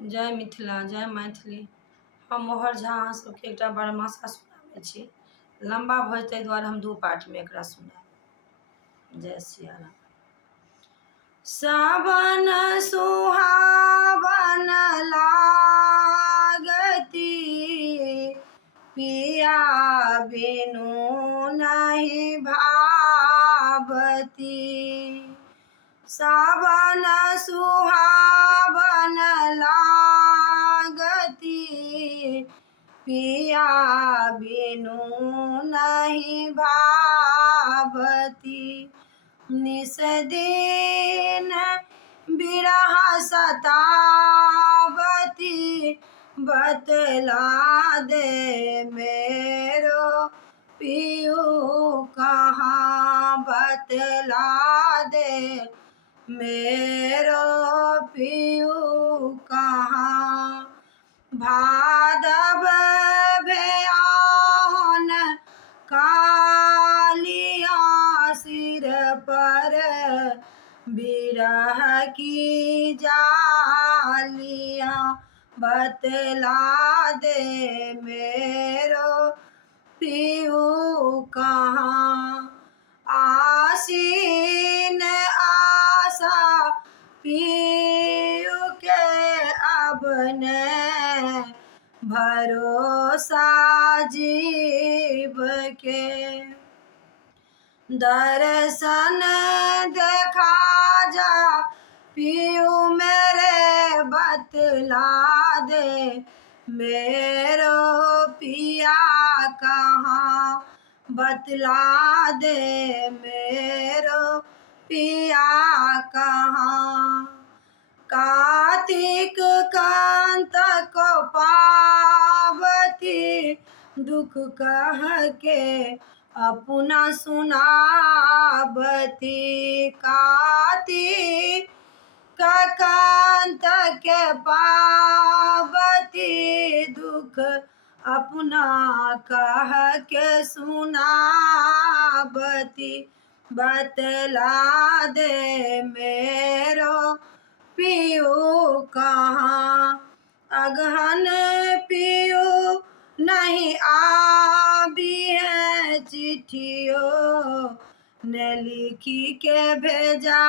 जय मिथिला, जय मैथिली। हम मोहर झा अहाँ सबके एकटा बरमासा सुनाबै छी। लम्बा भऽ ताहि दुआरे हम दू पार्टमे एकरा सुनाएब। जय सिया राम। सावन सुहावन लागती, पिया बिनु नहीं भावती। सावन सुहावन लागती, पिया बिनु नहीं भावती। निस दिन बिरह सतावती, बतला दे मेरो पियू कहाँ, बतला दे मेरो पियू कहाँ। भादव भयान कालिया, सिर पर बिरह की जालिया, बतला दे मेरो पियू कहाँ। आसीन आशा पियू के अब ने, भरोसा जीव के। दर्शन देखा जा पियू मेरे, बतला दे मेरो पिया कहाँ, बतला दे मेरो पिया कहाँ। कार्तिक कांत को पावती, दुख कह के अपना सुनावती। कार्तिक कांत के पावती, दुख अपना कह के सुनावती। बतला दे मेरो पियू कहाँ, अगहन पियू नहीं आबी है, चिट्ठियों ने लिखी के भेजा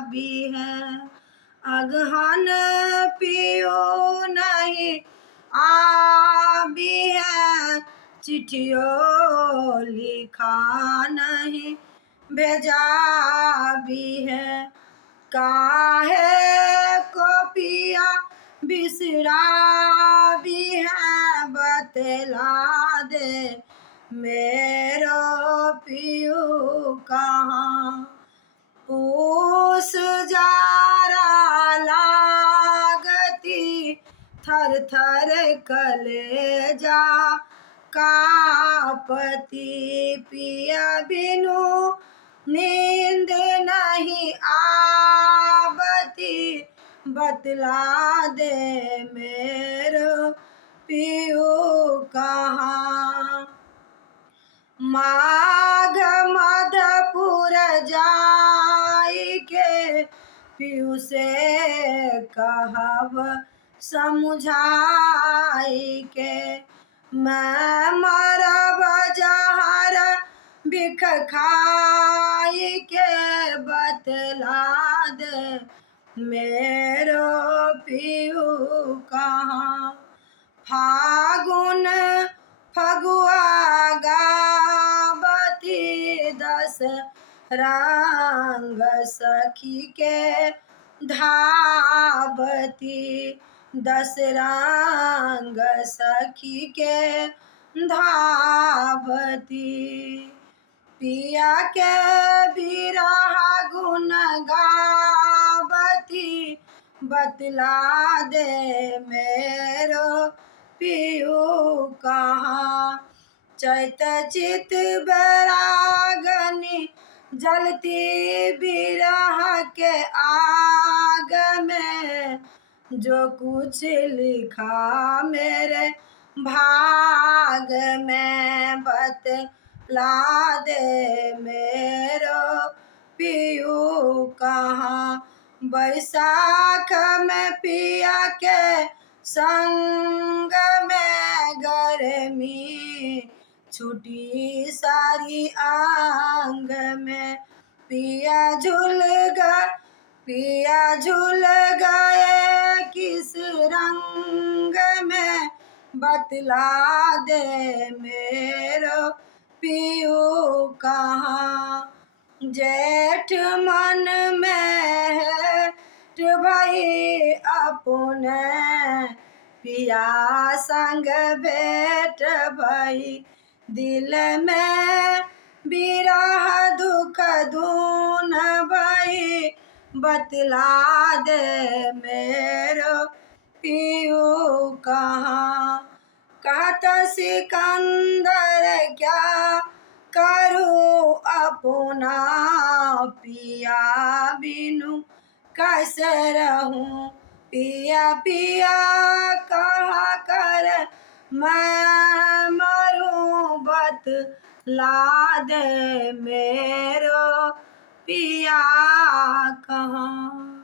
भी है। अगहन पियू नहीं आबी है, चिट्ठियों लिखा नहीं भेजा भी है। काहे को पिया बिसरा भी है, बतला दे मेरो पियू कहाँ। पूस जारा लागती, थर थर कलेजा कांपती। पिया बिनु नींद नहीं आवती, बतला दे मेरो पियू कहाँ। माघ मधपुर जाई के, पियू से कहब समझाई के। मैं मरब जहर बिख खाई के, बतला दे मेरो पियू कहाँ। फागुन फगुआ गावती, दस रंग सखी के धावती। दस रंग सखी के धावती। पिया के बिरह गुन गावती, बतला दे मेरो पियू कहाँ। चैत चित बैरागनी, जलती बिरह के आग में, जो कुछ लिखा मेरे भाग में, बतला दे मेरो पियू कहाँ। बैसाख में पिया के संग में गर्मी छुटी सारी आंग में। पिया झूल गए किस रंग में, बतला दे मेरो पियू कहाँ। जेठ मन में है भाई अपने, पिया संग भेंट भई। दिल में बिरह दुख धून भई, बतला दे मेरो पियू कहाँ। कहत सिकंदर क्या करूँ अपना, पिया बिनु कैसे रहूं। पिया पिया कहा कर मैं मरूं, बतला दे मेरो पिया कहाँ।